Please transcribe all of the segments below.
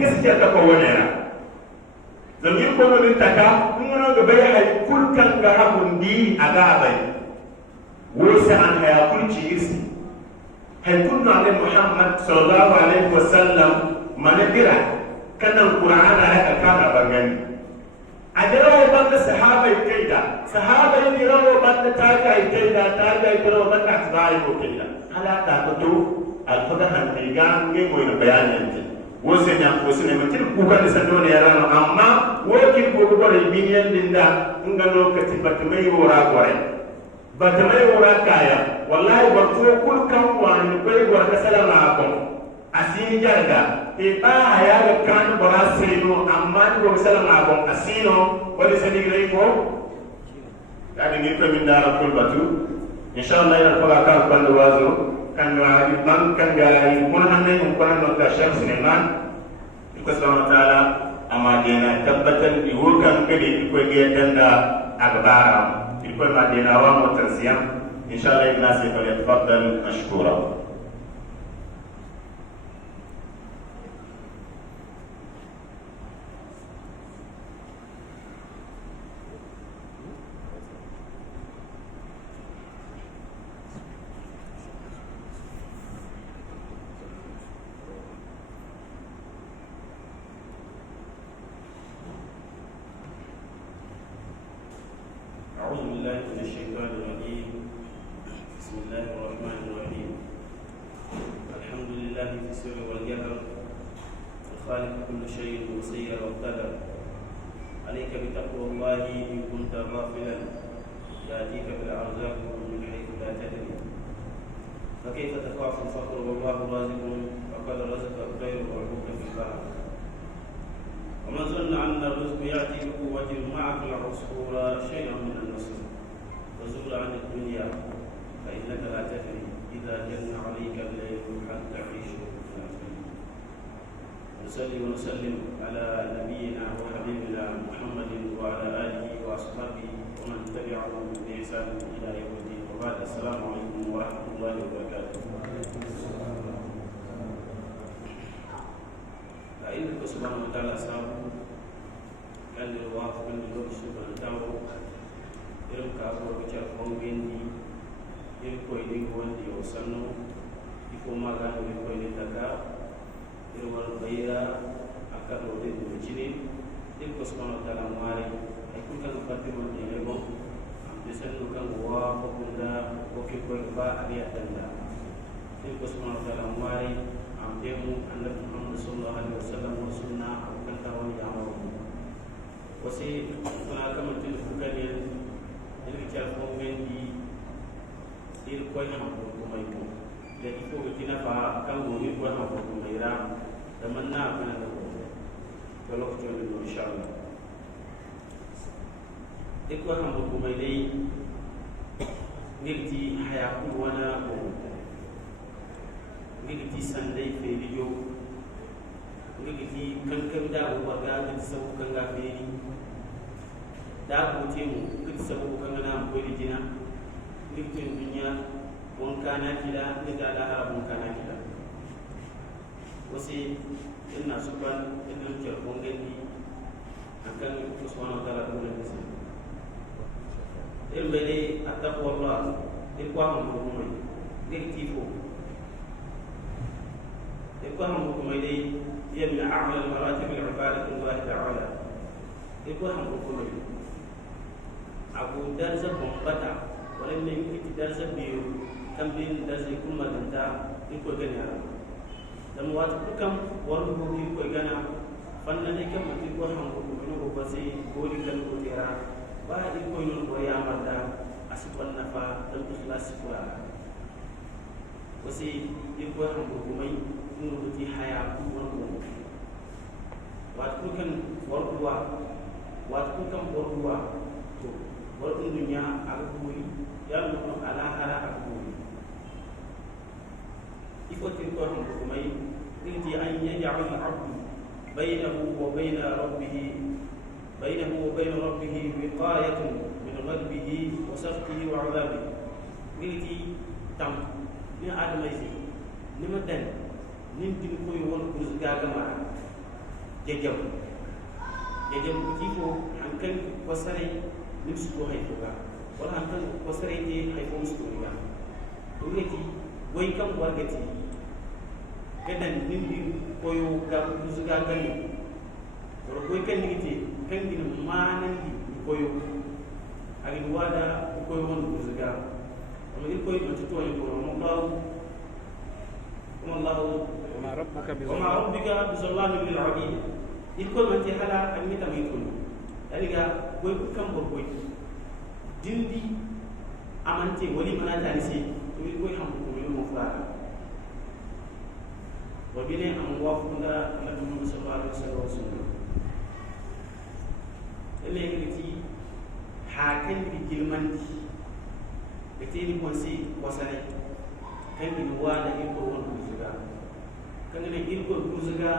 gaskiya ta ko wani ra zamin ko min taka ngono ga bai hay kulkan ga habundi aga bai wosa an haya kulci isi hay kunno ale Muhammad sallallahu alaihi wasallam manadira kana Qur'ana haka kana bangani ajarawo banda sahaba kaida ni rawo banda taga rawo banda atbai ko kaida ala ta to al-huda han kaiga ngi moy na bayanin ti wose nya ko sene matil ku kan sa dole ya rano amma woki ko ko re biniyan dinda ngano kati batumai wora gore batumai wora kaya wallahi waktu kul kan wan ko gor ka salama ko asini jarga e ba haya ga kan bora seno amma ko salama ko asino wali sani gre ko kadi ni ko min dara kul batu inshallah ila ko ka bando wazo kan ga man kan ga mun hanne mun kan no ta Sheikh Suleiman ko subhanahu wa ta'ala amma dena tabbatan di hulkan kadi ko ge danda agbara ko ma dena wa mutansiyam inshallah ibn Nasir falyatafaddal mashkura أعوذ بالله من الشيطان الرجيم بسم الله الرحمن الرحيم الحمد لله في السر والجهر الخالق كل شيء وسير وقدر عليك بتقوى الله إن كنت غافلا يأتيك بالأرزاق من حيث لا تدري فكيف تخاف الفقر والله رازق فقد رزق الطير والحوت في البحر ومن ظن أن الرزق يأتي بقوة معك العصفور شيئا من النصر وزول عن الدنيا فإنك لا تدري إذا جن عليك الليل هل تعيش نصلي ونسلم على نبينا وحبيبنا محمد وعلى آله وأصحابه ومن تبعهم بإحسان إلى يوم الدين وبعد السلام عليكم ورحمة الله وبركاته. فإنك سبحانه وتعالى سابق كان الواقع من الله سبحانه وتعالى irin kawo bicar kongendi irin koyni wandi o sanno ifo magano irin koyni daga irin wal bayra akado de jini irin ko subhanahu wa ta'ala mari ay kun kan fatti mon ni lebo am de sanno kan wa ko kunda ko ki ko ba ali atanda irin ko subhanahu wa ta'ala mari am de mu annabi Muhammad sallallahu alaihi wasallam wa sunna kan tawani amaru wasi kana kama til fukani il cal ko mendi il ko ha ko may ko de ko tina fa kan mo ni ko ha ko may ra da man na kana da ko lo ko ni inshallah il ko ha ko may dai ngirti haya ko wana ko ngirti sandai fe video ngirti kan kan da ko ga ngirti sabu kan ga fe da ko temu duk sabu kan na ko rijina duk dunya won kana kila da da harabun kana kila wasi inna subhan inna jarfon gandi akan subhanahu wa ta'ala ko ne sai ilbe dai attaqwallah ikwa mu ko mai diktifo ikwa mu ko mai dai ya min a'mal maratib al-ibadah Allah ta'ala ikwa mu ko mai abu darza bombata wala ne kiti darza biyo kambin darza kuma danta iko gani ara dan wat kam waru ko iko gana fanna ne kam ti ko han ko no ko sai goli kan ko tera ba iko non ko ya marda asifan nafa dan ikhlas ko wasi iko han ko mai no ti haya ko won wat kan waruwa wat kan waruwa to wani dunya akuri ya mutu alahara akuri ifotin ko han kumai inti an yaj'al al-'abd bainahu wa bain rabbih wiqayatan min ghadbihi wa saftihi wa 'adabihi inti tam ni adamai ni madan nin tin ko yon kurus gaga ma jajam ko tifo hankan wasare nim su to haifo ga wala hankan wasare te haifo su to ga to yati boy kam wargati gadan nim bi koyo ga zuga gani wala boy kan nigiti kan gina manan di koyo agin wada koyo won zuga amma il koyo to to ko Allah وما ربك بظلام للعبيد يقول من تحلا أن يتميتون يعني قوي كم بقوي دندي أمانتي ولي منا تانسي يقول قوي هم بقوي مفرا وبين أموافنا النبي محمد صلى الله عليه وسلم اللي يقولي حاكم بجلمانتي بتيني كونسي وصلي كان بنوانا يقول kana irko kuzuga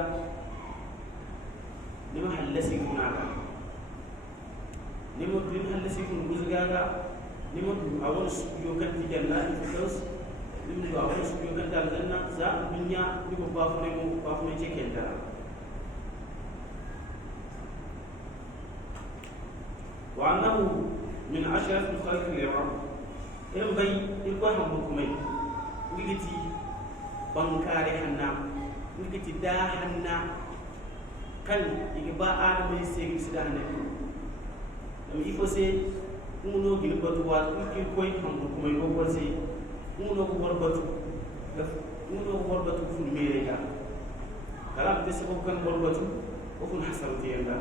nima halasi kunaga nima dun halasi kun kuzuga ga nima du awon su yo kan tijanna ifos nima du awon su yo kan daljanna za dunya niko ba fune ceken dara wa annahu min ashraf al-khalq al-arab irin bai irko han hukumai ngiti bankare hanna ngiti da hanna kan igba adamai sai sida hanna dum ifo se uno gil batu wa ki koy ham ko may ko bolse uno ko wor batu fu mere ga kala de se ko kan wor batu ko fu hasaru tiyanga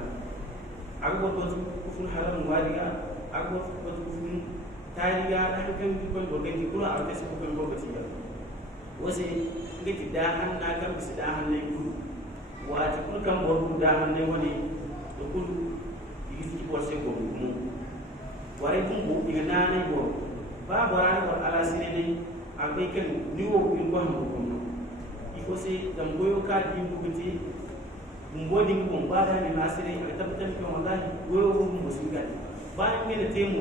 ak wor batu ko fu haram wadiga ak wor batu fu tayriga da kan ko ko de ki kula ak de se ko kan wor batu ya wose ngiti da hanna kam si da hanne ku wati kul kam boru da hanne woni do kul igisi ko se ko mu wari bungu iga nane bo ba borani wal ala sinene abai kan niwo in ko hamu ko no ifo se dam goyo ka di bugiti mbodi ko bada ni nasire aga tabatan ko wallahi goyo ko mo singa ba ngene temu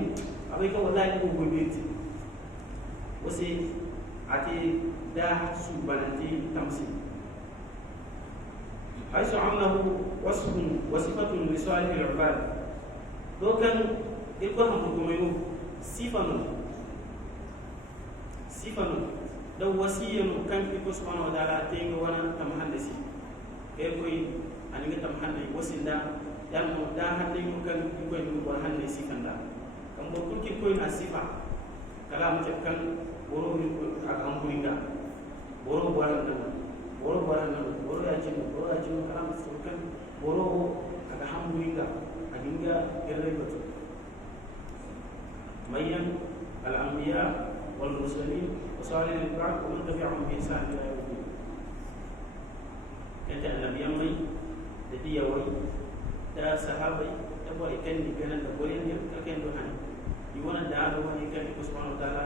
abai ka wallahi ko gobe wose ati da su balanti tamsi aisu annahu wasifatun li salihil ibad do kan iko hamdu kumayu sifanu da wasiyanu kan iko subhanahu wa ta'ala tenga wana tamhandasi koy aniga tamhanne wasinda yan mo da hande mo kan iko ni wa hanne sifanda kam bo kulki koy na sifa kala mo kan boro ni ak amburinga boro ajin kalam sukan boro aga hamburinga aginga gerre batu mayyan al-anbiya wal mursalin wa salihul ibad wa man tabi'ahum bi ihsan ila yawm الدين kanta annabiyan mai da diyawai da sahabai da boy kan ni ganan da boyen ne kaken do hani yi wannan da ado wani kan ko subhanahu wa ta'ala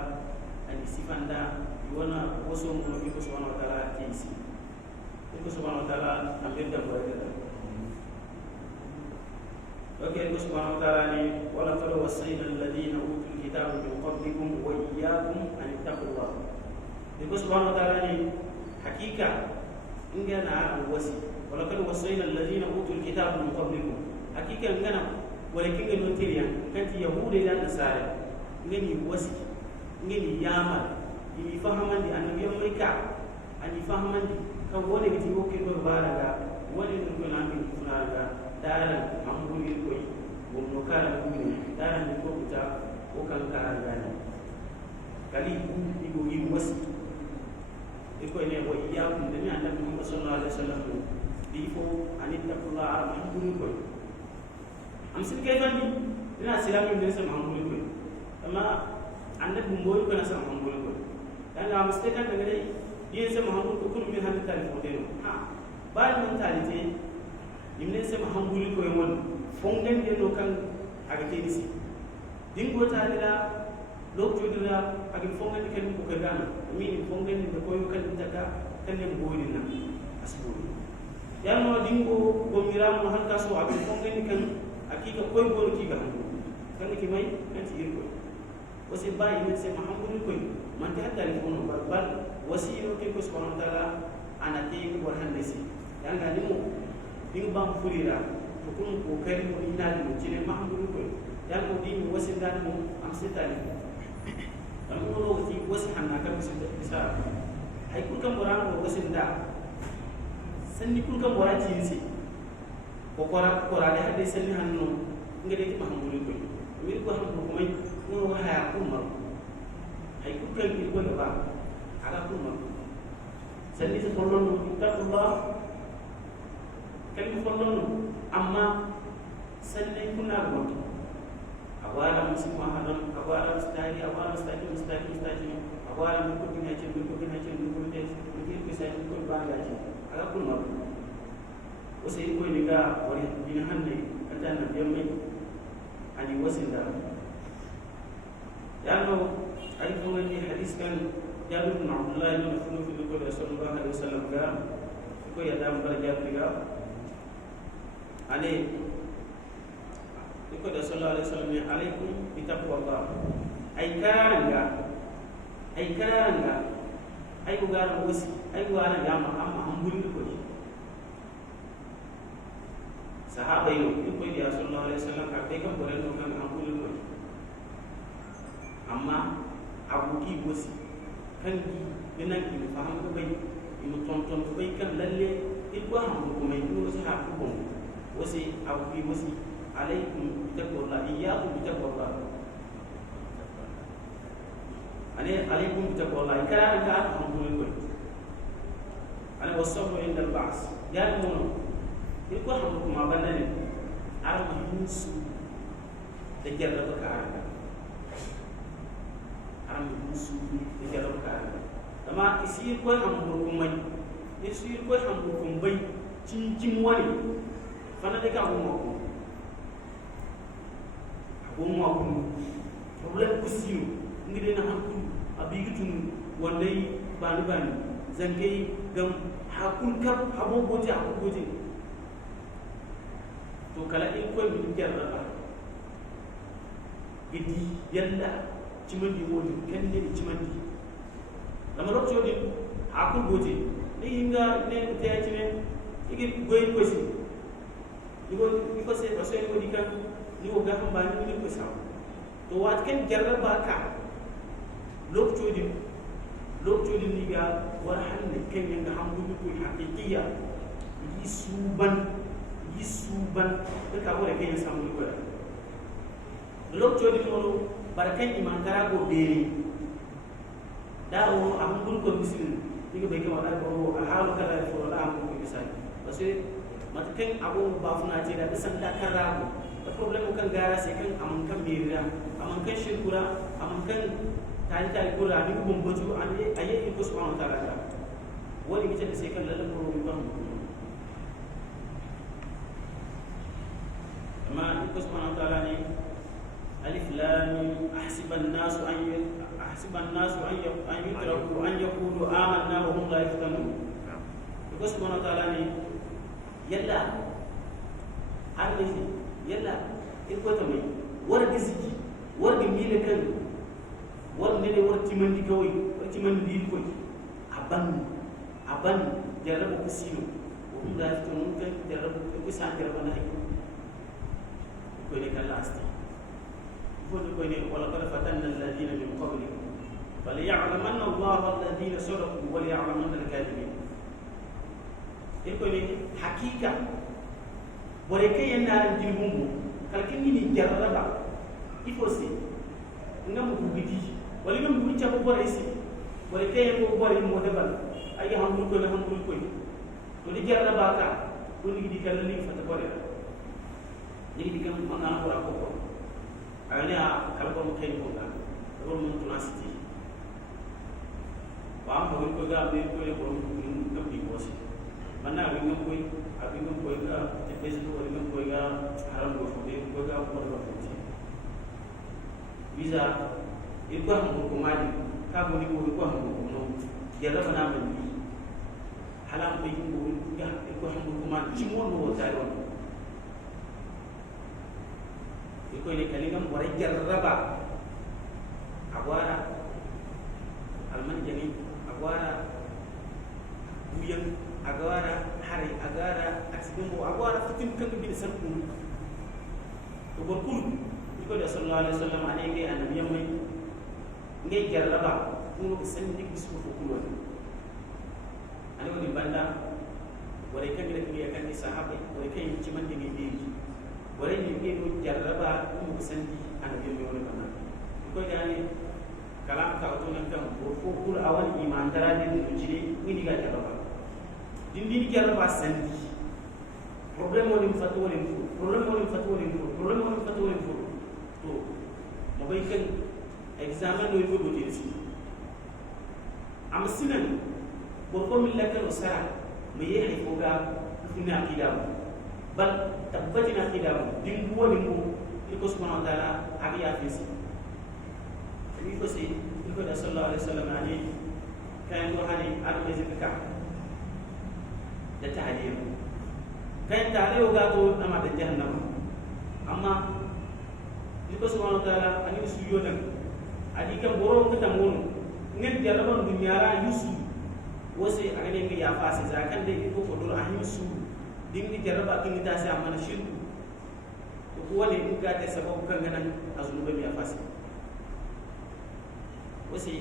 ani sifanda wana woso mo ko subhanahu wa ta'ala tisi ko subhanahu wa ta'ala amir da boye da okay ko subhanahu wa ta'ala ni wala qad wasayna alladhina utul kitaba min qablikum wa iyyakum an taqullah ko subhanahu wa ta'ala ni hakika ingana wasi wala qad wasayna alladhina utul kitaba min qablikum hakika ingana wala kinga no tiriya kanti yahudi da nasara ngani wasi ngani yama ini fahaman di anu yang mereka ani fahaman di kan woni giti wokke ko baraga woni no ko lambi funaga daran ambuli ko wonno kala ngini daran ko buta ko kan kala gani kali igo yi wasi iko ne wo iyakum de annabi Muhammad sallallahu alaihi wasallam di fo ani taqullah ambuli ko am sin kay fandi ina silamin de sama ambuli ko amma annabi mboy ko na sama ambuli ko dan mesti kan dengan dia semahamu tukun min hadis telefon ha bal mentalite imne semahamu ko yomon fongen de lokan agate disi dingo talira lokto dira agi fongen ken ko kadana min fongen de ko yokan taka kan ne boyni na asburi yano dingo gomira mo hanka so agi fongen kan akika koy bol ki ga kan ki mai kan ti irko wasi bayi min semahamu ko man ta telefon bal wasiro ke ko subhanahu wa ta'ala ana te ko han desi yanga dimo din ban fulira to kun kokari mu ina da cine mahmuru ko ya mu din wasin da mu amsita ne dan mu lokaci wasu hanna kan su da bisa ai kun kan boran ko wasin da sanni kun kan boran ci si ko kora da hadde sanni hannu ngade mahmuru ko mi ko han ko mai ko haya ko mar ai kun kan ki ko ba ala ko mar sanni se follon ittaqullah kalmi follon amma sanni kuna gonto awara musim mahadon awara mustari awara mi ko dina ci mi ko te ko sai ko banga ci ala ko mar o sai ko ni ga wani dina hande kata na jemme ani wasinda yano ay ko ni hadis kan Jabir bin Abdullah bin Khuluf bin Rasulullah sallallahu alaihi wasallam ga ko ya dam barja tiga ale ko da sallallahu alaihi wasallam ni alaikum bi taqwallah ay karanga ay ugara wasi ay wala yama amma ambuli ko ni sahaba yo ko ya sallallahu alaihi wasallam ka be kan boren no kan ambuli ko amma abu ki wasi kan ginan ki faham ko bay mu tonton ko bay kan lalle ilwa ham ko may no si ha ko bon wasi abu bi wasi alaykum bi taqwallah iyyakum bi taqwallah ane alaykum bi taqwallah kana ka ham ko ko ane wasabru inda al-ba's ya mo ilwa ham ko ma bandane arma musu da jarraba ka musu da jarar ka amma isir ko hambur kumai isir ko hambur kumbai cincin wani fana da ka gumma ko problem kusiyo ngide na hankulu abigitun wallai bani zangai gam hakul kap habo goje to kala in ko min jarraba gidi yalla cimandi wodi kende ni cimandi dama rok jodi akul goje ni hinga ne te acine igi goy ko si ni ko se baso ni wodi kan ni o gam ba ni ko sa to wat ken jarraba ka lok jodi ni ga war hanne ken nga hamdu ko haqiqiya yisuban da ka wala ken samu ko lok jodi mo barkan iman kara go beri dawo am bul ko misil diga be ke wala ko halu kala fo la am ko misal parce que matkan abu ba funa ce da san da kara ko da problem kan gara sai kan am kan mira am kan shirkura am kan tani kura ni ko bomboju an ayi ko subhanahu wa ta'ala wani gice da sai kan lalle ko ba amma ko subhanahu wa ta'ala ne ألف لام أحسب الناس أن يتركوا أن يقولوا آمنا وهم لا يفتنون. يقول سبحانه وتعالى يلا أرني يلا إلقوا تمي ورد زكي ورد ميل كان ورد نده ورد تمندي كوي ورد تمندي كوي أبان جربوا كسينو وهم لا يفتنون كان جربوا كسان جربنا هيك كوي لك الله ولقد فتنا الذين من قبلكم فليعلمن الله الذين صدقوا وليعلمن الكاذبين. يقول حقيقة ولكن ينال الجنبهم كلكن يجربا يفوسي ngam ko gidi wala ngam ko ciabu bore isi wala kay ko bore mo debal ay hamul ko to di jarraba ka ko ni di kala ni fata bore ni di kam mana ko ayana kalko mo kay ko da ko mo tunasiti wa mo ko ga be ko le ko ngam di bosi manna bi ngam koy abi ngam koy ga te besu ko ngam koy ga haram ko fo be ko ga ko do fo visa ilko ko mali ka mo ni ko ko no yalla bana man ni halam be ko ga ilko ko mali ci mo no ta ron iko ni kalingam wara jarraba agwara alman jani agwara buyan agwara hari agara accident bo agora fitin kan bi san kun to bor kul ko da sallallahu alaihi wasallam ane ngai annabi mai ngai jarraba ko san ni bisu ko kulwa ane woni banda wala kan da kike kan ni sahaba wala kan ci man dingi dingi wala ni ngai no jarraba ko san di annabi mai woni banda ko yani kalam ka to nan kan ko kul awan iman tara ni jini ni ga jarraba dindi jarraba san di problem woni fatu woni problem to mo bay kan examen no ko do ci am sinan bo ko min lakal usara mo yehi ko ga fina akida bal tabbatina akida din woni mo ko subhanahu wa ta'ala abiya fisi ko si ko da sallallahu alaihi wasallam ani kan ko hani arme zikka da tahdim kan tare ga to ama da jahannama amma ko subhanahu wa ta'ala ani suyo dan adi kan boro kita mono ngel jaraban dunyara yusu wose agane mi ya fase zakan de ko ko dol ahim su dingi jaraba kin ta sa amana shirku to ko wale in ka ta sababu kan ganan azunu mi ya fase wose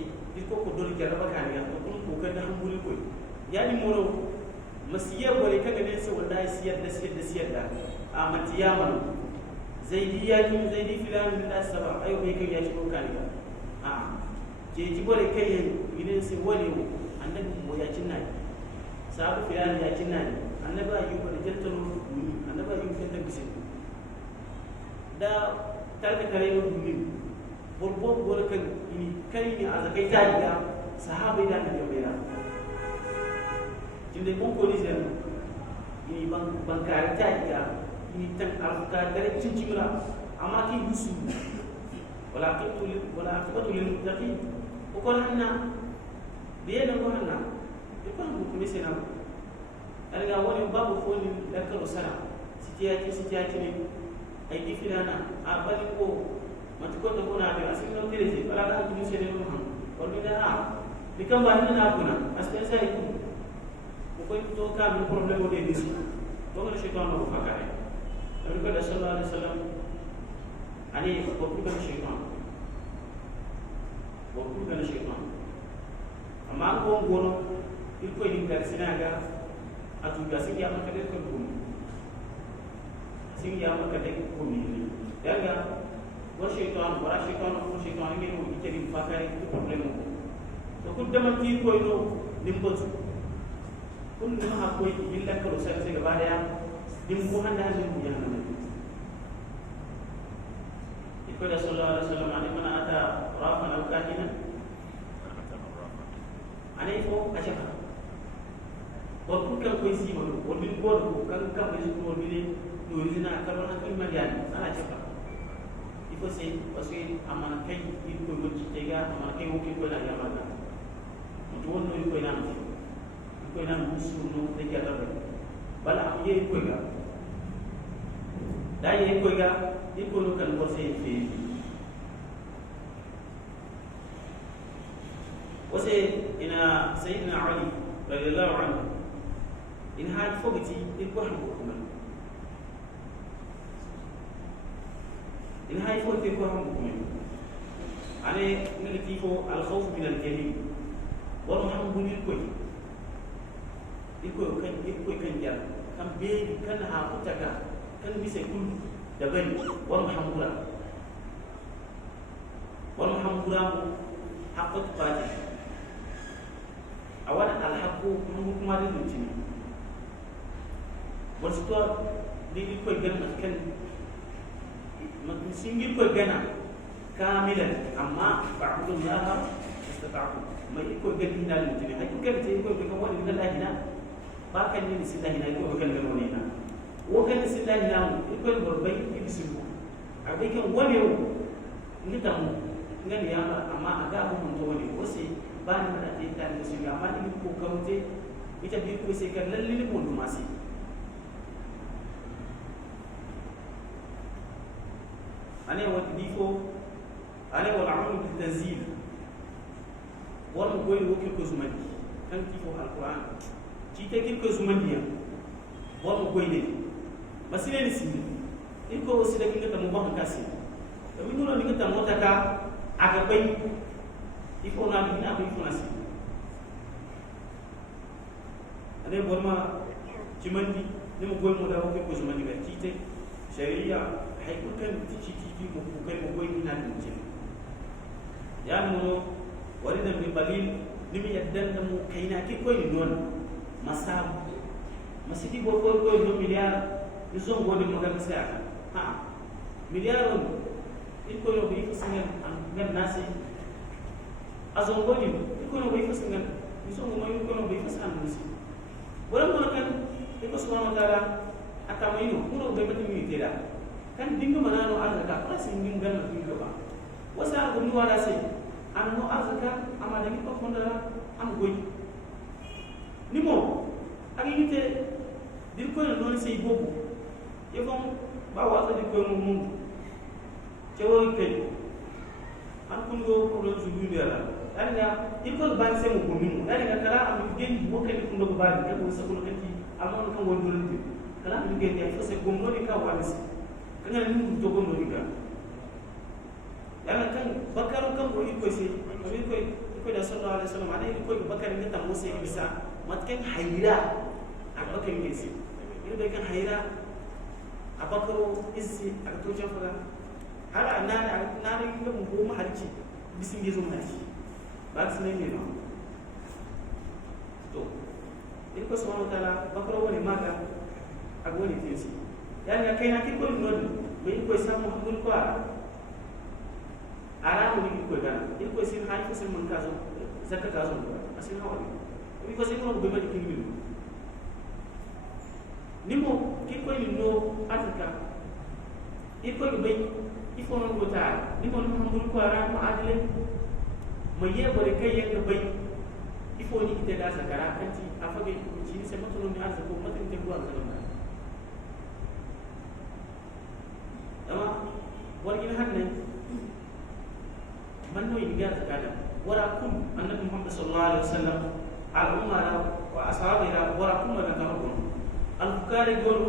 ko ko dol jaraba kan ya to kun ko kan hambuli ko yani mono masiya bore kaga ne sai wallahi siyar da amantiyamanu zaidi filan min asaba ayo be kai ya ci kan ga ke ji bore kai gidan sai wale annabi mo ya cin nan sabu filan ya cin nan annabi ayyuba da jattalo annabi ayyuba da bisin da tarka kare no dumi borbo bore kan ini kai ni azakai ta ya sahabai da annabi mai ra tinde mon ko ni sen ini bang kare ta ya ini tan alka dari cincimra amaki yusu wala aqibatu lil muttaqin ko hanna biye nan ko hanna e ko ko misena alga woni babu foni dakalo sara sitiyati ne ay difilana abali ko matko to kona be asin no terezi wala ka ko misena no han wala da bikam bani na kuna aspe sai ko to ka mi problème de disi to ngala shaytan no fakare Nabi sallallahu alaihi wasallam ani waktu kan syaitan amma ko ngono iko ni gar sinaga atu gasi ya maka de ko bumi singi ya maka de ko bumi daga wa syaitan ngi no ikeri fakari ko problem ko ko dama ti ko no nimbotu kun ma ha ko illa ko sai ga bada dim ko handa dim ya na قال صلى الله عليه وسلم عن من أتى رافا أو كاهنا عليه فوق أشفا وكل كم كويسي منو وبين بول كم كويسي منو بين نورينا كلام هكذا مليان أنا أشفا يفسي وسوي أمان كي يكون وجهه أمان كي ممكن يكون على ماذا مجموع نو يكون نام مسلم تجاه الله بل أمي يكون دا يكون يكون كان وسي في وسي إن سيدنا علي رضي الله عنه إن هاي فوقتي يكون حكومة إن هاي فوقتي يكون حكومة أنا نلقي فوق الخوف من الجليل والمحمد بن يكون كان جار كان بيد كان هاكتك كان بيسكون dabari wal muhammura haqqat qati awana al haqqu kuma da mutune wasu to ni ko ganna kan singir ko gana kamilan amma ba'du Allah istata'tu mai ko ganni na mutune ai ko kan sai ko ga wani da lahina ba kan ni sillahi na ko kan gano ne na وكان سيدنا نام يقول بربي يبسمو أبيك وليو نتامو ngani yama ama aga ko mun tawani wasi bani mana te tan musi ama ni ko kamte ita bi ko se kan lalle ni mo dumasi ane wa difo ane wal amal bil tanzil wal goy wo ko zumani kan kifo alquran ci te ko zumani bo mo koy ne masine ni sini iko sida kinga tamu ba kasi to mi nulo ni ngata mota ka aga bay iko na ni na iko na sini ane borma cimandi ni mo goy mo da ko ko cimandi ba tite sharia hay ko kan ti mo ko kay mo goy ni na ni cin ya mo wari da mi balil ni mi yaddan da mo kayna ki ko ni non masab masidi bo ko no miliar ni son go ni mo ga sa ha miliar on iko no bi fasingan ngan nasi azon go ni iko no bi fasingan ni son go may ko no bi fasan nasi wala mo kan iko subhanahu wa ta'ala atamaino kuno be mati mi tira kan dinga manano azaka prasi nginga na dinga ba wasa go ni wala sai an no azaka ama da ko fonda am goy ni mo ak yite dir ko no ni sai bobu e fon ba wa ta dir ko mo mun cewo ke an kun go problem su duniya la danga iko ban sai mo kunu danga kala am gen mo ke kun go ba ni ko sa ko kanti amon kan won dolenti kala mi gen ya fose gom no ni ka wanis kana ni to gom no ni ka yana kan bakaru kan go iko sai ko da sallallahu alaihi wasallam ana iko bakar ni ta musa bisa matkan hayra abakar ni sai ni be kan hayra abakaru isi ak to jafara hala na ni ko mo mahalci bisin gezo mahalci ba su ne no to iko subhanahu wa ta'ala bakaro woni maga ak woni tinsi yani kayna ki ko non be ko samu hamdul ko ara mo ni ko dana iko sin hay ko sin man kazo zakka kazo asin hawali iko sin ko be ma ki ngi nimo ki ko ni no ataka iko be iko non ko ta nimo no hamdul ko ara ma adile maye bore kai yanga bai ifo ni ite da zakara kanti afage ko ci se mato ni arza ko matin te ko arza na ama wargin hanne man no yiga zakada wara kum annabi muhammad sallallahu alaihi wasallam al umara wa ashabira wara kum da tarukun al bukari golo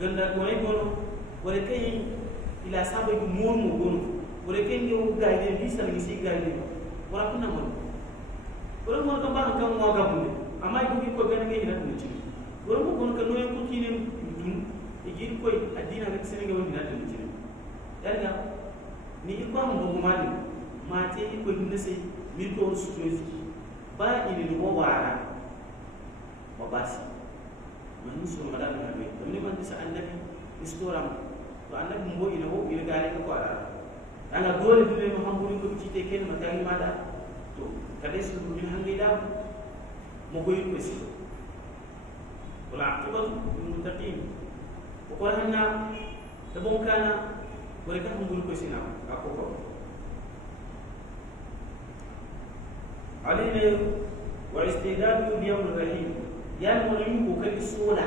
ganda ko ay golo wala kai ila sabai mo golo wala kai ngi gaide bi sal ngi gaide wala kunna mo wala mo ka ba kan mo ga bunde amma yi ko ganin ngi na tunci wala mo gon ka no en ko kine dun e jiri ko adina ga sene ga woni na tunci daga ni ko mo go mali ma te ko dun sai mi ko su tozi ba ini ni mo wara mo basi man musu ma da na be to ni man disa annabi istoram to annabi mo ina ho ina gare ko ara ana dole dole mo hamburi ko ci te ken matari mada to kada su min hangi da mo goyi ko si wala aqibatu lil muttaqin ko hanna da bon kana wala ka hamburi ko si na ako ko alayna wa istidadu bi yawm rahim ya mo ni ko kai sola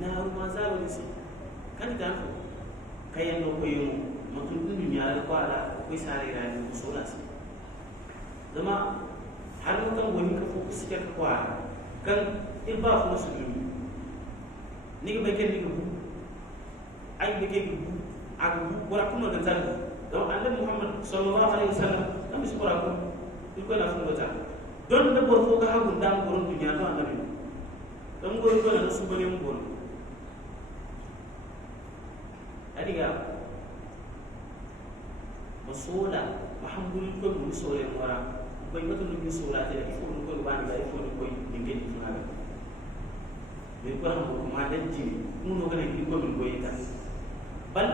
na ruwa zalo ni si kan ta kayan no ko yimo mutum din ya ko ala ko sare rani ko sola si zama har mutum wani ka fokus ka kwa kan in ba ko su duni ni ga bakin ni ga bu ai bake ga bu a bu wala kuma da zalbi don annabi muhammad sallallahu alaihi wasallam dan su kora ko ko na fun bata don da bor fo ga hagun da boron duniya to annabi don go ko na su bane mu boron adiga masola mahamdul ko mu sore mora bai mata nubi sola ta ifo nu ko ba ni da ifo nu ko dinge ni funa ga be ko han ko ma dan jini mu no gane ki ko min boye ta bal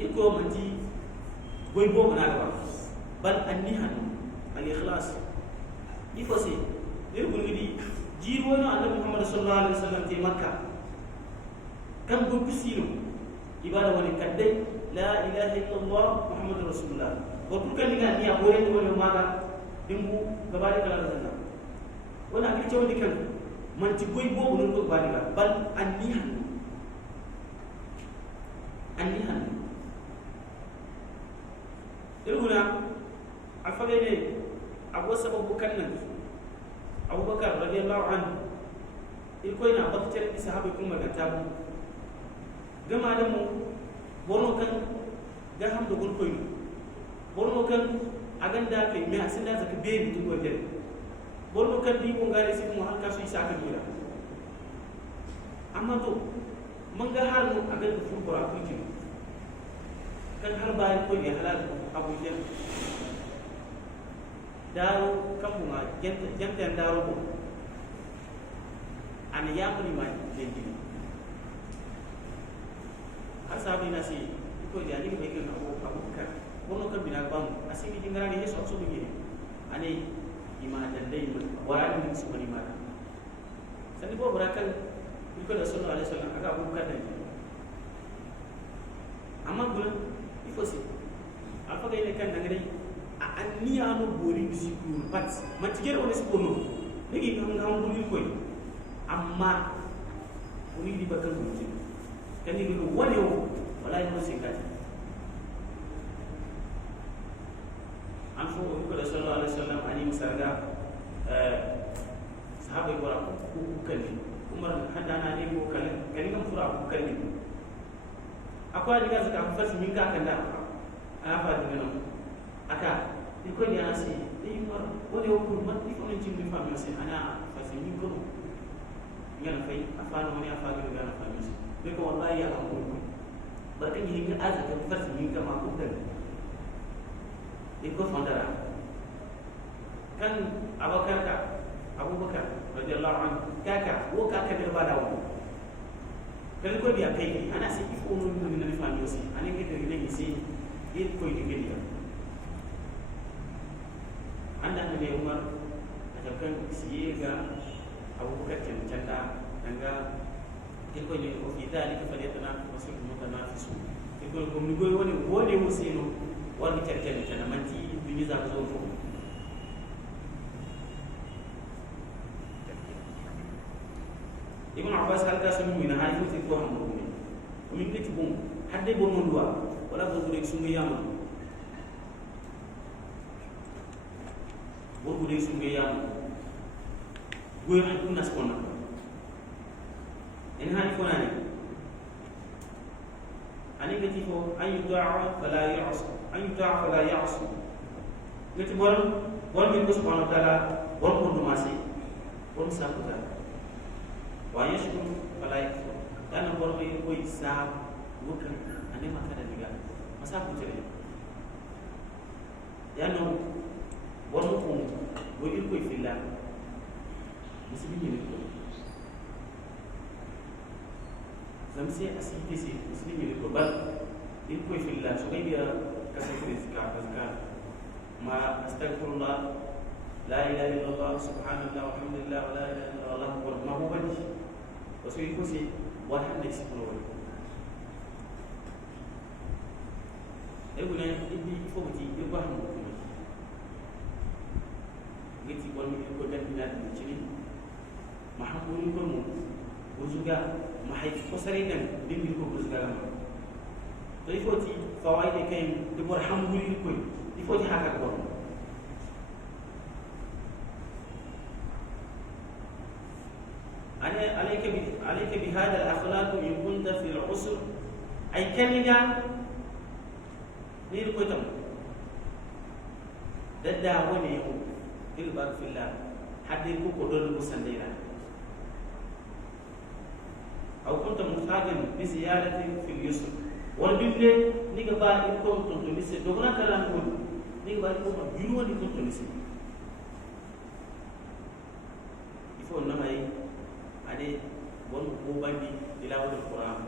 iko manji boy bo na ga bal annihan al ikhlas ifo se der gun gidi jiro na annabi muhammad sallallahu alaihi wasallam te makka kan go kusilo ibada wani kaddai la ilaha illallah muhammadur rasulullah waktu kan dengan ni apa yang boleh maga dimbu gabari kala dana wana ki cewa dikan man ci goy bobu non ko bari la bal annihan iruna afagene abu sababu kannan abubakar radiyallahu anhu irko ina bakter sahabai kuma ga tabu gama da mu borno kan ga ham do gol koy borno kan aganda kai me asinda zaka be ni to godel borno kan di ko ngare si mu halka su isa ka dira amma to man ga har mu agan fu ko ra kuji kan har bayan ko ya halal abu jen daro kan mu ma jenta daro ko an ya ko ni ma dengi asabi nasi ko dia ni ke abu kan bono kan bina bang asimi jingara ni so begini ane ima dan dai wara ni su bani mata sani bo barakan ko da sallallahu alaihi wasallam aga abu kan dan amma gulan ifo si alfa ga ne kan dangare a anni anu bori bisi kur pat matigere woni su bono nigi ngam buri koy amma uri di bakal kunci kan ni dulu wani wallahi mo singkat anfo ko da sallallahu alaihi wasallam ani misaga sahabai wara ko kalli umar hadana ne ko kalli kan fura ko kalli akwai diga zaka fas min ka kanda afa diga no aka ko ni anasi ni umar wani ko man ni ko ni jimbi fami sen ana fas min ko ngana fay afana woni afa ga ngana fami sen be ko wallahi ya amuru barkan yi ga azaka fas min ka ma ko dal ikut saudara kan Abubakar radhiyallahu anhu kaka wo kaka be bada wo kan ko dia kai ana si ifo mun mun ni fami osi ani ke de ni si it ko di dia anda ne Umar ajakan si ga Abubakar canda danga ko ni o fi dalika falyatana rasul mutanafisu ko ko mi go woni musino wani terkene tana manti duni za zo ko Ibn Abbas halka sunu mina hali fi ko hamdo ko min kiti bum hadde bo mon duwa wala bo gure sungu yama bo gure sungu yama goy hadu nas kona en hani ko nani ani kiti ko ayyuda'a fala ya'su an yuta fala ya'su ngati bol min ko subhanahu wa ta'ala bol ko do masi bol sa ko ta wa yashkur fala yakfur dan bol ko isa bukan ane maka da diga masa ku tire ya no bol ko ko filla muslimi ne ko zamsi asiti si muslimi ne ko bal ko filla so biya kasih azkar ma astaghfirullah la ilaha illallah subhanallah walhamdulillah wa la ilaha illallah wa ma huwa bani wasu yi kusi wala ne sipro e guna ibi fo ti e ba mu ko ngiti wal mi ko dan ina ni ci mahamuni ko mu uzuga mahay ko sare dan dimbi ko uzuga ma to il faut fawaide kay de morham wuri ko il faut haka ko عليك بهذا الأخلاق إن كنت في العسر أي كلمة نير كتم ددا وني يوم البار في الله حد يكون كدول مسندينا أو كنت محتاجا بزيادة في اليسر والبيبلي نيجا با يكون تنتمسي دوغنا كلام كل نيجا با يكون يلوان يكون تنتمسي يفون نهاي ade won ko bandi tilawat alquran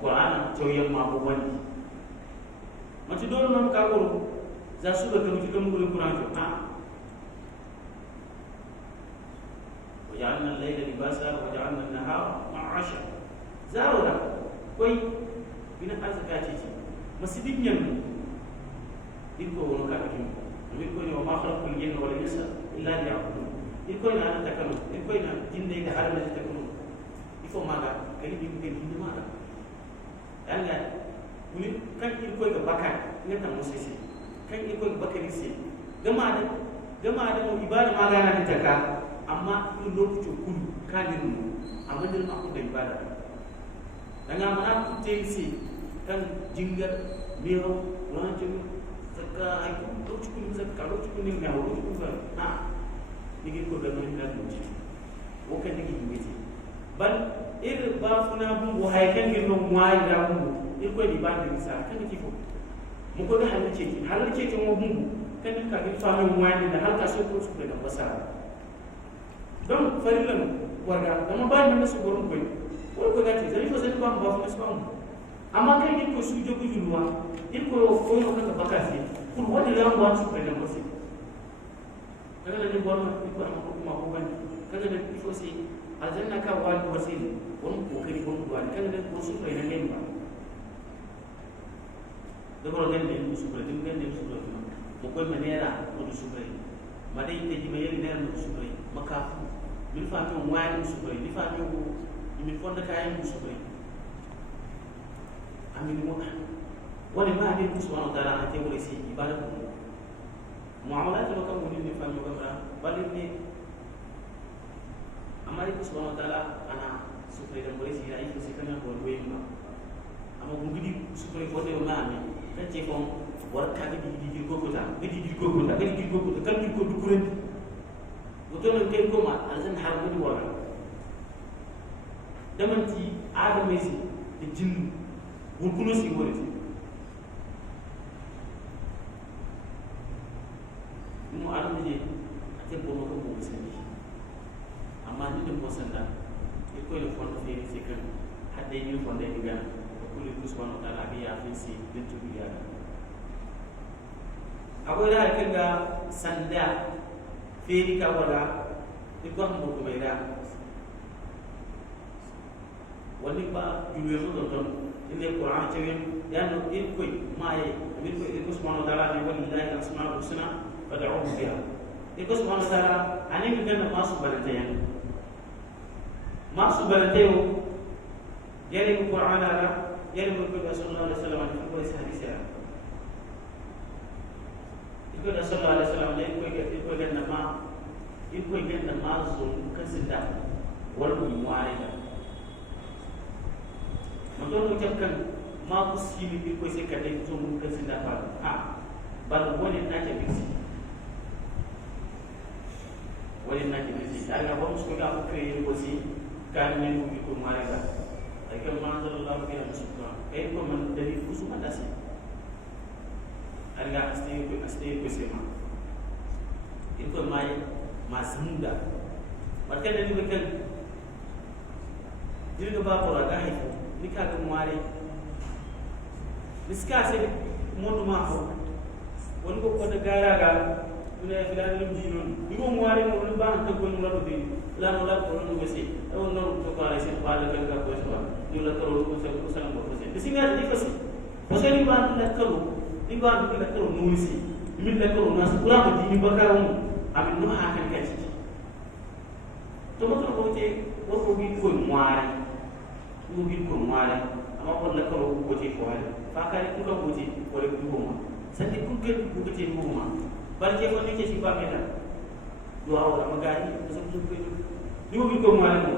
quran coyam ma ko bandi mati do non ka goro za su ga kam tikam gure quran to وجعلنا الليل لباسا وجعلنا النهار معاشا زارودا كوي بنا ازكاتي مسدين يم ديكو wono ka takim min ko ni ma khalaqu al-jinna wal insa illa liya'budun iko na ana takanu iko na jinne da halal da takanu iko maga kali bi ngi ni maga yalla ni kan iko ga bakka ngata musisi kan iko ga bakari si gama da gama da mu ibada ma gana da taka amma in lokacin kudu kanin mu amma da ma kun da ibada daga mana ku sai kan jingar mero wancin saka ai lokacin kudu saka lokacin kudu ne hawo lokacin kudu na digi ko da mun da mu ko kan digi ngiti bal ir ba funa bu haykan gin no mai da mu ir ko di ba da sa kan kifo mu ko da halarce ki mu bungu kan ka ga fahimu wani da halka so ko su da wasa don farilan warga amma ba ni su gorun koy ko ga ti zai fa zai ba mu ba mu su ba mu amma kan ni ko su jogu julwa in ko ko no kan baka fi kun wani ran wa su da wasa kana da ni gorun ko amma ko kuma ko ban kana da ifo sai aljanna ka wani wasili wani kokari ko duwa kana da ko su kai na ne ba da ko ga ne su ko din ne su ko mukoi manera no subrai madai te jima yeri ner no subrai makafu min fa to wani no subrai ni fa to min fonda kay no subrai amin mo wani ma din subhanahu wa ta'ala ate wala si ibada ko muamalat no kam woni ni fa mo gamra balin ni amari subhanahu wa ta'ala ana subrai dan wala si ai si kana ko wema amma gungidi subrai ko de ma ami kan ce fon war ka di gokuta kan di ko dukuren goto nan kai koma azan har mu wala damanti adamezi de jinnu burkuno si wori mu adamezi ate bono ko mo sani amma ni de mo sanda e ko le fondo feri se kan hadde ni fondo ni ga ko le subhanahu wa ta'ala bi ya fi si bintu biya akwai da harkar ga sanda feri ka wala ikon mu kuma ida wani ba juwe su da don inda Qur'an ce ya no ikoi mai min ko ikos subhanahu wa ta'ala ne wallahi asma'ul husna fad'uhu biha ikos subhanahu wa ta'ala ani mi ganna masu balantayan masu balantayo yare ko Qur'an ala yare ko sallallahu alaihi wasallam ne ko hadisi ya ko da sallallahu alaihi wasallam ne ko ga nama ko ga nama zo kasinda wal mu'arida mutum ko kan ma ku simi ko sai ka dai zo mun kasinda fa a bal wani na ke bisi wani na ke bisi daga ba musu ga ku kai ko si kan ne mu ko mu'arida daga manzallallahu alaihi wasallam kai ko man dari kusuma dasi arga aste ko sema iko mai masmuda barka da ni bakan dirga ba ko raga hay ni ka ga mare miska se modu ma ko won ko ko da gara ga ina filan lim dinon ni ko mare mo ba ta ko no la do la no la ko no besi e won no to ko ala se ba la ga ko so ni la ko ko se ko sa ko se bisinga di ko se ko se ni ba la ko ni ba ni la ko nurisi min la ko na su kula ko di bakaramu amin no ha kan kaci to mo to ko te wo ko bi ko moare ko bi ko moare amma ko la ko ko te ko wala fa ka ni ko ko te ko le ko ma sandi ku ke ku ke te ko ma bar ke ko ni ke ci ba meta do awra magani ko so ko ni ko bi ko moare mo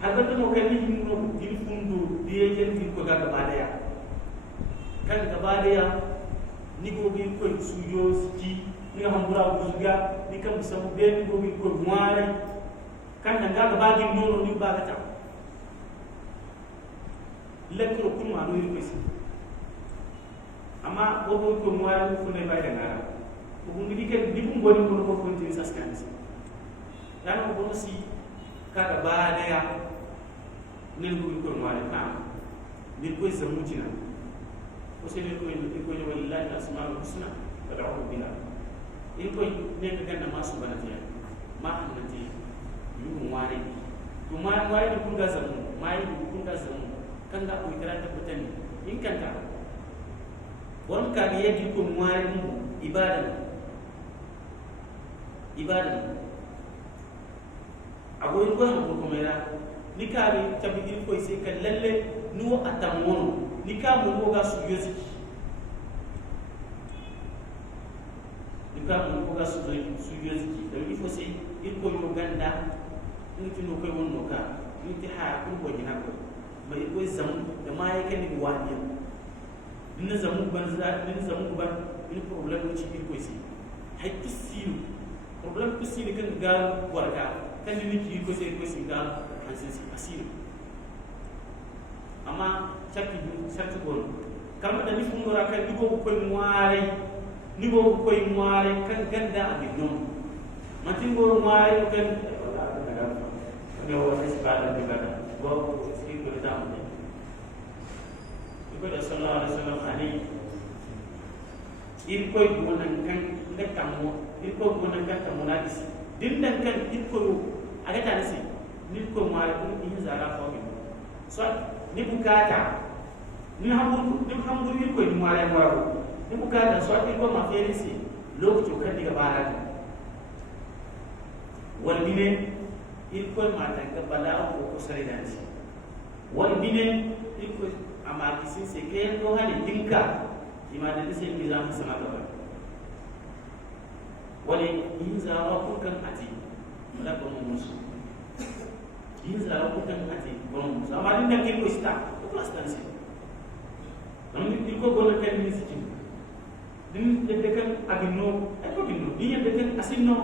ha ga mo kan ni mo di fundu di e jen ko ga ba da ya kan ga ba da ya ni ko bi ko sujo ski ni hambura buzuga ni kam sabu be ni ko bi ko moare kan nga ga ba gi nono ni ba ga ta lekro kun ma no yi ko si amma bo ko moare ko ne ba da ngara ko ngi ke di ko ngoni ko ko fonti saskan si dan ko si kaga ba da ya ni ko moare ka ni ko zamutina ko se ko ni wallahi asma'ul husna fad'uhu biha in ko ne ka ganna masu banatiya ma annati yu wari to ma wari da kun ga zamu mai kun ga zamu kan ga ko itara ta kutani in kanta won ka ga yadi ko wari mu ibada agoy ko ko mera ni ka bi tabi ko sai kan lalle nuwo atamono ni ka mo ga su yosi ni ka mo ka su yoski da ifo sai irko yo ganda ni tino koy wonno ka ni ti ha ko ko gina ko mai ko zam da ma yake ni wani din zamu ban za din zamu ban ni problem ci irko sai hay tisiru problem tisiru kan ga warka kan ni ki ko sai ga hansin asiru amma sakki gol kalma da ni fungora kan ni go koy moare kan ganda abi non matin go moare kan no wasi bada di bada go ski ko tam ne ko da sallallahu alaihi wasallam ani il koy gonan kan ngatamu il ko gonan kan tamunadis dindan kan il ko aga tanisi ni ko moare ko in zara ko so ni bukata ni hamburu ko ni moare moare ni bukata so ati ko maferisi lokacin kan diga bara wal bine il ko mata ga bala ko sare dan shi wal bine il ko ama kisin se ke no hali dinka imada dise mi zama sama gaba wali in zara ko kan ati la ko musu in zara ko kan ati ko musu ama din da ke ko sta ko plastan si namun il ko gona kan ni sikin din dekan agino ay ko gino ni dekan asinno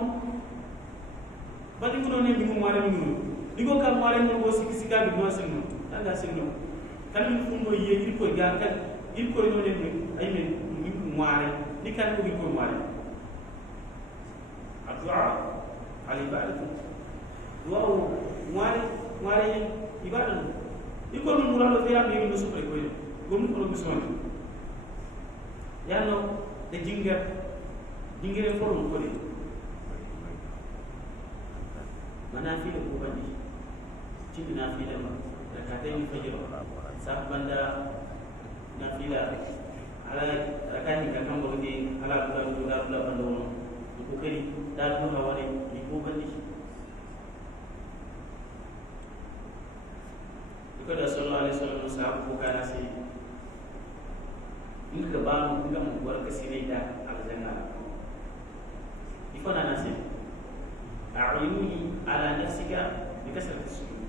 bali ngono ne bi ko mara ni ngono digo ka mara ni go sikisika bi no asinno tanga asinno kan fu mo ye il ko ga kan il ko no ne ay men ni ko mara ni kan ko bi ko mara addu'a al ibadatu du'a mara ibadatu il ko no mura lo fiya mi no so ko gom ko no bisoni yano de jingere forum ko de mana fi ko bandi cindi na fi da ma da ka dai mi fajiro sa banda na fi da ala rakani ka kan bogi ala bulan bando ko kari da do hawari ni ko bandi ko da sallallahu alaihi wasallam sa ko kana sai in ka ba mu ga mu warka sire da aljanna ifana nasi a'yuni ala nafsika bi kasrati sujud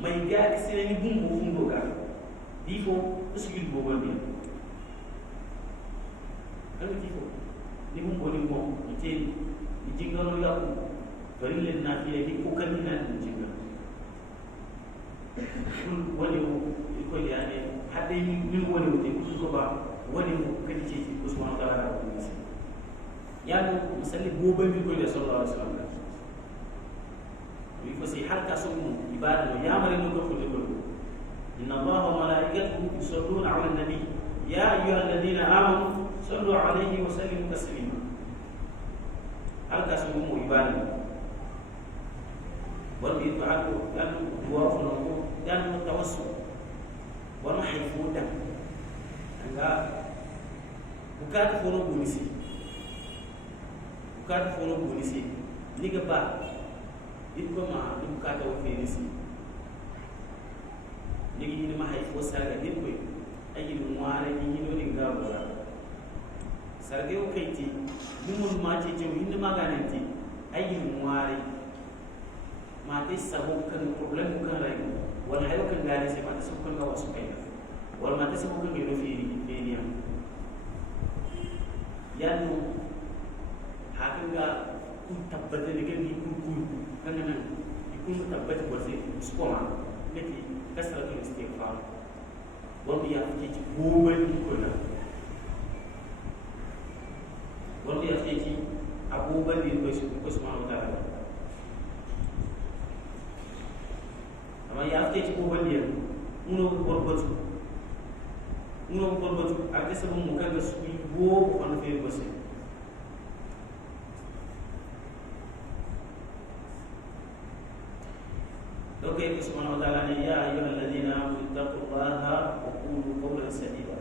mai ga sire ni bumbu fundo ga difo sujud bo wonde kan difo ni bumbu ni mo ite ni jingalo ya ko bari len na fi ki ko kan na ni jinga kun wani ko ya ne hadde ni wani wuti ko ba wani kadi ce Usman da Allah ko nisi ya mu musalli gobe mi ko da sallallahu alaihi wasallam wi ko si halka sumu ibada ya mari no ko ko inna Allaha wa malaikatahu yusalluna 'ala an-nabi ya ayyuhalladhina amanu sallu 'alaihi wa sallimu taslima halka sumu ibada wal ibadu dan wa funuku dan tawassul wa mahfuda nga bukata fono bonisi ni ga ba it ko ma du bukata o fenisi ni gi ma hay fo sarga dit ko ay ni moare ni no ni ga bora sarga o kayti ni mun ma ce ce ni ma ga nanti ay ni moare ma te sabo kan problem kan ray wal hayo kan ga ni se ma te sabo kan ga wasu kai wal ma te sabo kan ga no fi ni yanu hakinga kun tabbata ne kan kun kan nan kun tabbata ko sai skoma nake kasratul istighfar wanda ya fice ci goben ko na wanda ya fice ci abubuwan da ko su ma wata ba amma ya fice ci goben da uno borbatu a kasa mun mukaga su yi go on fe ko sai doke subhanahu wa ta'ala ne ya ayyuhalladhina amanu taqullaha wa qulu qawlan sadida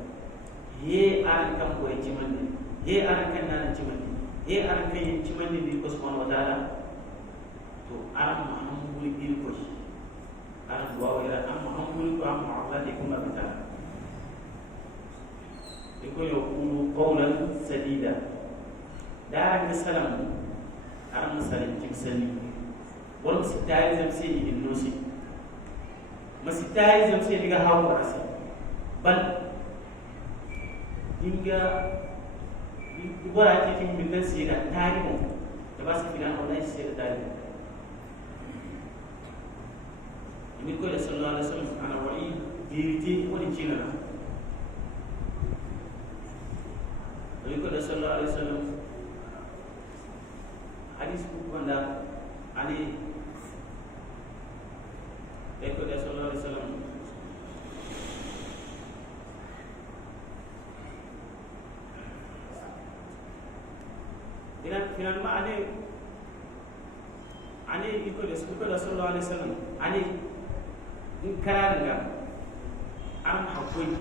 ye an kan ko jimande ye an kan nan jimande ye an kan jimande bi ko subhanahu wa ta'ala to am mahmul bil ko an wa ila am mahmul ko am Allah de kuma bata ko yo qulu qawlan sadida دار السلام أنا مثلا جمسني ولا مسيتاي زمسي النوسي مسيتاي زمسي اللي جاهو راسي بل إنجا يقول أكيد في من الناس يلا تاريخه تبص في الآن ولا يصير تاريخ إني كل صلى الله عليه وسلم أنا وعي ديرتي ونجينا إني كل صلى الله عليه وسلم hadis benda ani eko da sallallahu alaihi wasallam finan ma ani eko da sallallahu alaihi wasallam ani in karanga am hakuri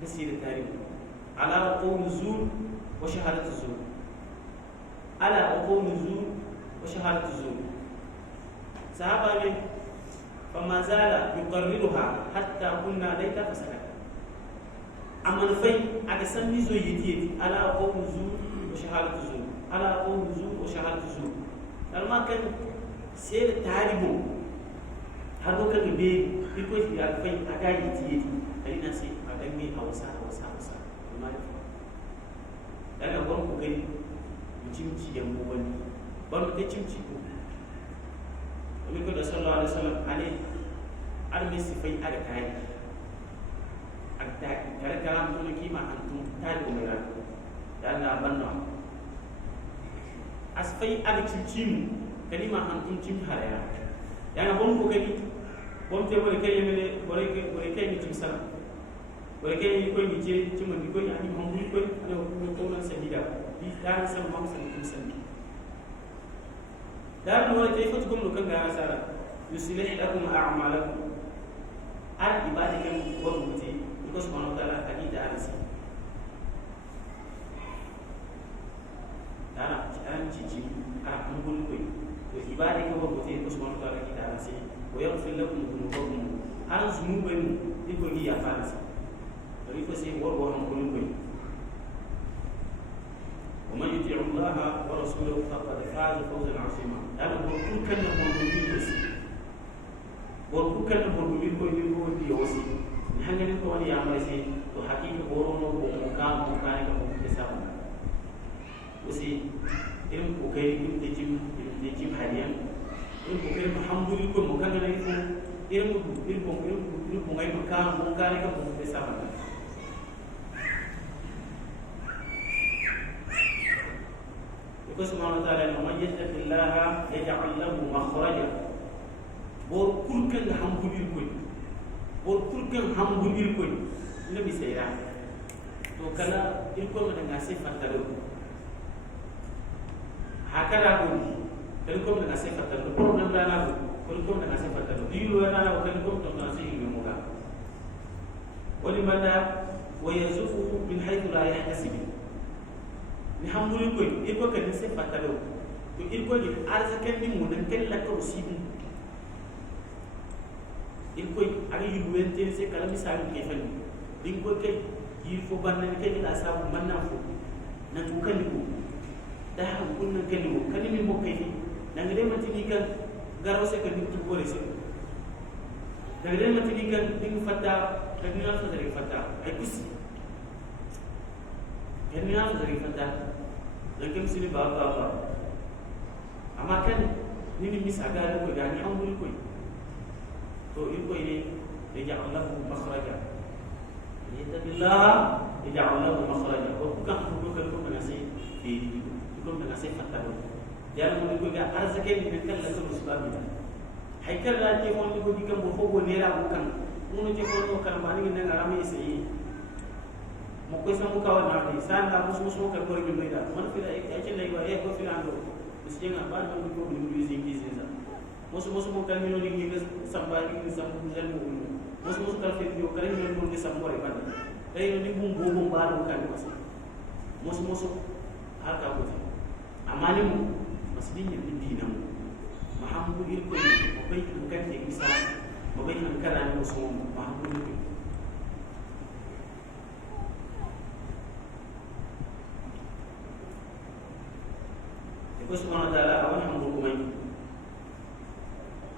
bisir tarikh ala qawl zur wa shahadat zur على أقوم الزور وشهادة الزور صحابة فما زال يقررها حتى كنا ليتا فسكت أما نفي أكسمي زويتي على أقوم الزور وشهادة الزور على أقوم الزور وشهادة الزور لما كان سير تعريبه هذا كان بي بيكوش بيعرفي أكايتي أنا ناسي أدمي أوسع ما نفهم لأن أقول كذي cimci yang bukan baru kita cimci tu. Nabi Muhammad sallallahu alaihi wasallam ada sifat ada kaya. Ada cara tu lagi mah antum tahu merah dan abang asfai ada cimci kali mah antum cimci haraya. Yang abang bukan bom te boleh kaya boleh kaya cimci sana. Boleh kaya kau ni cuma kau yang mampu kau ada kau nak sedih. دار سلم ما مسلم مسلم دار نور كيف تقوم لكم غير سارة يصلح لكم أعمالكم على عبادكم وربوتي يقول سبحانه وتعالى أكيد أرسي أنا تيجي أنا نقول كوي وعبادك وربوتي يقول سبحانه وتعالى أكيد أرسي ويغفر لكم ذنوبكم أنا ذنوبكم يقول هي أفارسي وليكو سي وربوهم كل كوي ومن يطيع الله ورسوله فقد فاز فوزا عظيما. أنا بقول كلمة بقول بس. بقول كلمة بقول يقول يوسي. نحن نقول يا مرسي وحكيم بورونو بمكان كمكتسب. وسي إلهم بكير تجيب هديان. إلهم بكير محمد يقول مكان نايفو. إلهم بكير مكان كمكتسب. Subhanahu wa ta'ala man yattaqillaha yaj'al lahu makhraja bor kulkan hambulir koy nabi sayra to kala irko ma nga sifatalo hakala ko ko ma nga sifatalo problem dana ko ma nga sifatalo dilu dana ko to na sihi mo ga wali mada wa yazufu min haythu la yahtasib ni hambuli koy irko ka se fatalo to irko ni arzakan ni mun ken la ko sibu irko ari yuwente se kala misali ke fani dinko ke yifo banna ke la sabu manna fo na ko kalibu da ha kunna kalibu kalimi mo ke na ngade matini kan garo se kan tu ko se da ngade matini kan ding fata kan ni alfa dari fata ay kusi Kenapa dari fata? Lagi mesti bawa. Amakan ini misalnya aku dah ni hambul koi. To itu ini dia Allah makhraja. Kita billah dia Allah makhraja. Bukan kalau nasi di kalau nasi fata. Dia menunggu dia arzaki ni kan lalu sebabnya. Haikal lagi orang itu jika berfogo nera bukan. Mungkin orang kan bani dengan ramai sih. Mukoi samu kawan nabi sana musuh kan kori berbeda mana fila aja lagi bahaya kau fila ando mesti jangan apa nak kau beli sini sini musuh kan minum ini sampai ini sampai jalan musuh kan video kan minum ini sampai mana ini bung baru kan musuh harta putih amalimu masdinya di dinamu mahambu irko mabai kan yang bisa mabai kan kerana musuh mahambu irko ko subhanahu wa ta'ala awan hamdu ko may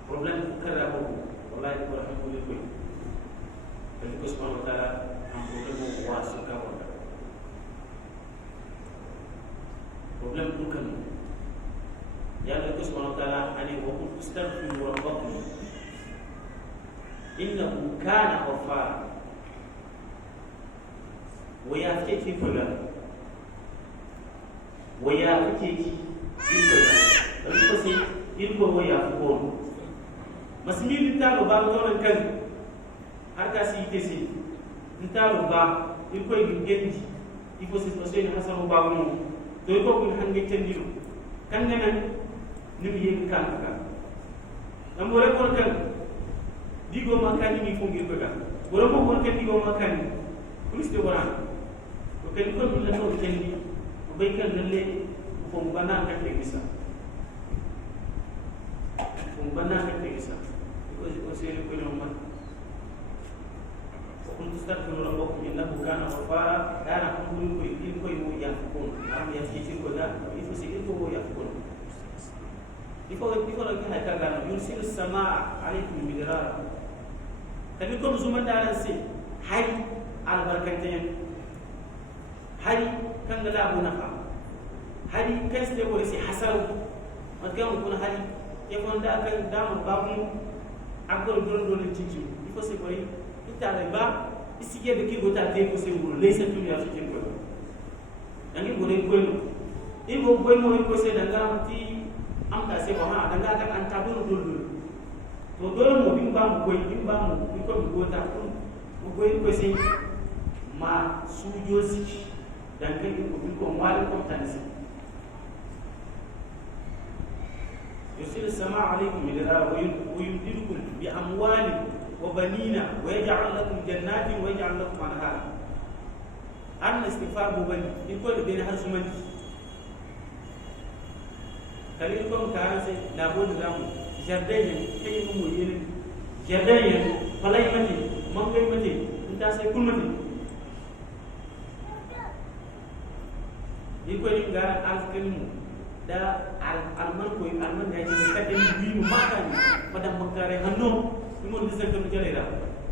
problem kara ko wallahi ko hamdu ko ko subhanahu wa ta'ala am problem ko wasu ka wala problem dukan ya ko subhanahu wa ta'ala ani wa qul astaghfiru rabbakum innahu kana ghaffara waya kake ki kula waya kake ki kula dan ko sai ilko waya ko masmi ta ba to kan har ka si ke si ta ba ilko genji ifo si to sai hasaru ba mu to ko kun hange tendiru kan nan ni bi kan ka dan mo rekon kan digo makani mi fungi ko ga wala mo kon kan digo makani kulis de wala to kan ko min la to kendi o bay kan lalle ko bana ka te gisa ko bana ka te gisa ko sele ko no man ko kun tastaghfiru rabbakum innahu kana ghaffara kana kun ko in ko mo ya ko am ya fi ko da ifo se ko ya ko ifo la kana ka ga no yursilu samaa alaykum midrara tabi ko zuman dalan se hari albarkatayen hari kan da labu nafa hari kan sai ko sai hasaru matkan kun hari ya kon da kan da babu akor don cici ifo se ko ita ba isige be ki gota te ko se ngul leysa tun ya fi ko dangi gore ko no ibo boy mo ko se danga ti am ka se ba danga ka an tabun dul to dole mo bin ba mu koy bin ba mu ko mi gota ko mo koy ko se ma sujosi dan kai ko bin ko mal ko tansi yusil sama alaykum midrara wa yumdidukum bi amwalin wa banina wa yaj'al lakum jannatin wa yaj'al lakum anhara an istighfar bu bani in ko de har suman kalin ko ka sai na bodu ramu jardin kai mu yin jardin falai mati mangai mati inta sai kulmati iko ni ga alkalimu da alman ko alman ya ji ka den bi mu makani padam makare hanno mo disa ko jalera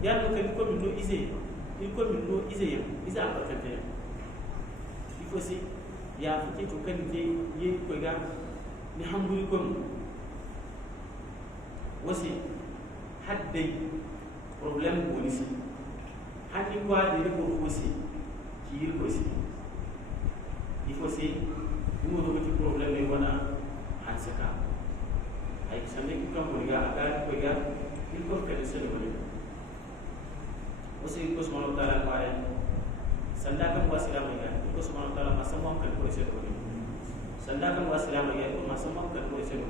ya no kan ko min no ise iko min no ise ya isa barkate iko si ya fiti to kan je yi ko ga ni hamburi ko wasi haddai problem ko ni si haddi ko ade ko wasi ki ko si il faut aussi nous avons des problèmes et voilà hansaka ay samé ki kam ko ga aga ko ga il faut que se le bonne aussi ko subhanahu wa ta'ala pare sanda kam wasila ma ga ko subhanahu wa ta'ala masama kan ko se ko sanda kam wasila ma ga ko masama kan ko se ko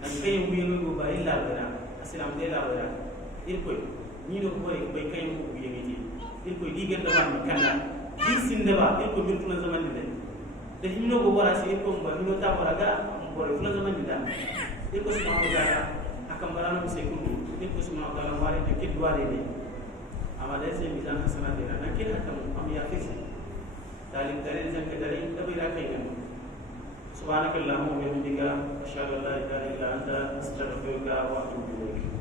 nan kay mu yego ba illa bana aslam de la bana il ko ni do ko bay kay mu yemi il ko digal da ba kala sinde ba ko bir tuna zaman de de hino go wala si ko ba hino ta wala ga ko tuna zaman de ko subhanahu wa ta'ala akam barana ko se ko ko subhanahu wa ta'ala wala de kid wala de amade se mizan hasana de na kid akam am ya fisi talim tare zan ka dare da bai ra kai ne subhanakallahumma wa bihamdika ashhadu an la ilaha illa anta astaghfiruka wa atubu ilayk